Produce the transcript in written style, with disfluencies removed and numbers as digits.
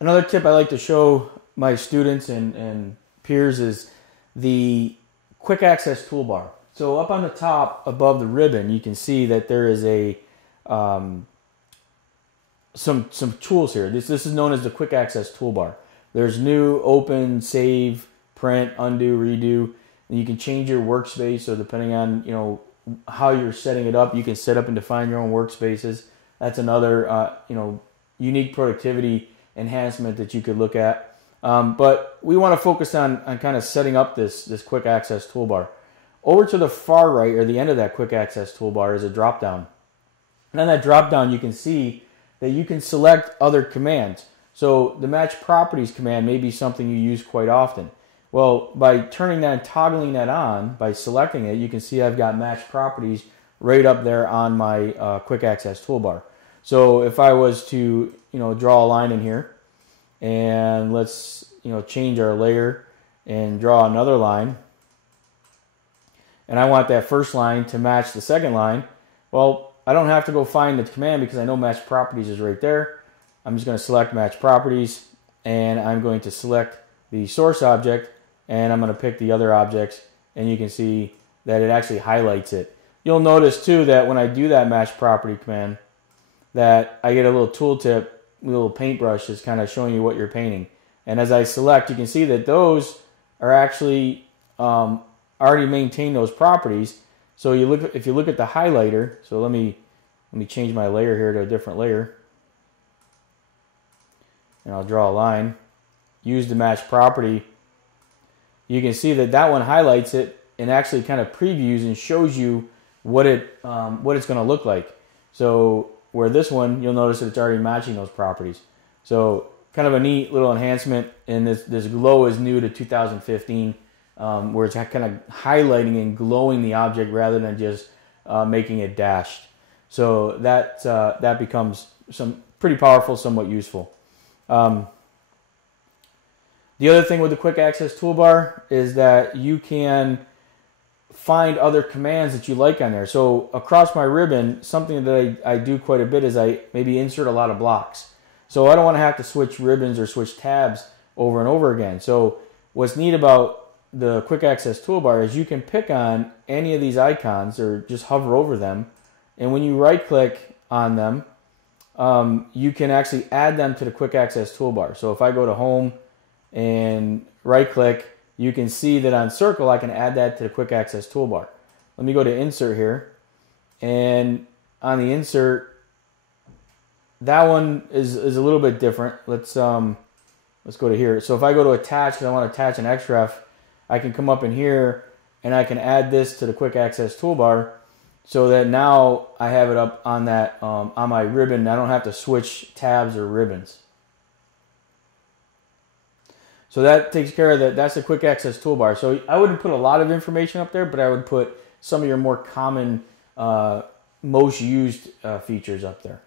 Another tip I like to show my students and peers is the quick access toolbar. So up on the top above the ribbon, you can see that there is a some tools here. This is known as the quick access toolbar. There's new, open, save, print, undo, redo. And you can change your workspace. So depending on how you're setting it up, you can set up and define your own workspaces. That's another unique productivity enhancement that you could look at. But we want to focus on kind of setting up this quick access toolbar. Over to the far right, or the end of that quick access toolbar, is a drop down. And on that drop down, you can see that you can select other commands. So the match properties command may be something you use quite often. Well, by turning that and toggling that on, by selecting it, you can see I've got match properties right up there on my quick access toolbar. So if I was to draw a line in here, and let's change our layer and draw another line, and I want that first line to match the second line, well, I don't have to go find the command because I know match properties is right there. I'm just going to select match properties, and I'm going to select the source object, and I'm going to pick the other objects, and you can see that it actually highlights it. You'll notice too that when I do that match property command, that I get a little tooltip, a little paintbrush that's kind of showing you what you're painting. And as I select, you can see that those are actually already maintain those properties. So if you look at the highlighter, so let me change my layer here to a different layer, and I'll draw a line. Use the match property. You can see that one highlights it and actually kind of previews and shows you what it's going to look like. So where this one, you'll notice that it's already matching those properties. So kind of a neat little enhancement, and this glow is new to 2015, where it's kind of highlighting and glowing the object rather than just making it dashed. So that becomes some pretty powerful, somewhat useful. The other thing with the quick access toolbar is that you can find other commands that you like on there. So across my ribbon, something that I do quite a bit is I maybe insert a lot of blocks. So I don't want to have to switch ribbons or switch tabs over and over again. So what's neat about the quick access toolbar is you can pick on any of these icons or just hover over them, and when you right click on them, you can actually add them to the quick access toolbar. So if I go to home and right click, you can see that on circle I can add that to the quick access toolbar. Let me go to insert here, and on the insert, that one is a little bit different. Let's go to here. So if I go to attach, because I want to attach an XREF, I can come up in here and I can add this to the quick access toolbar, so that now I have it up on that on my ribbon. I don't have to switch tabs or ribbons. So that takes care of that. That's the quick access toolbar. So I wouldn't put a lot of information up there, but I would put some of your more common, most used features up there.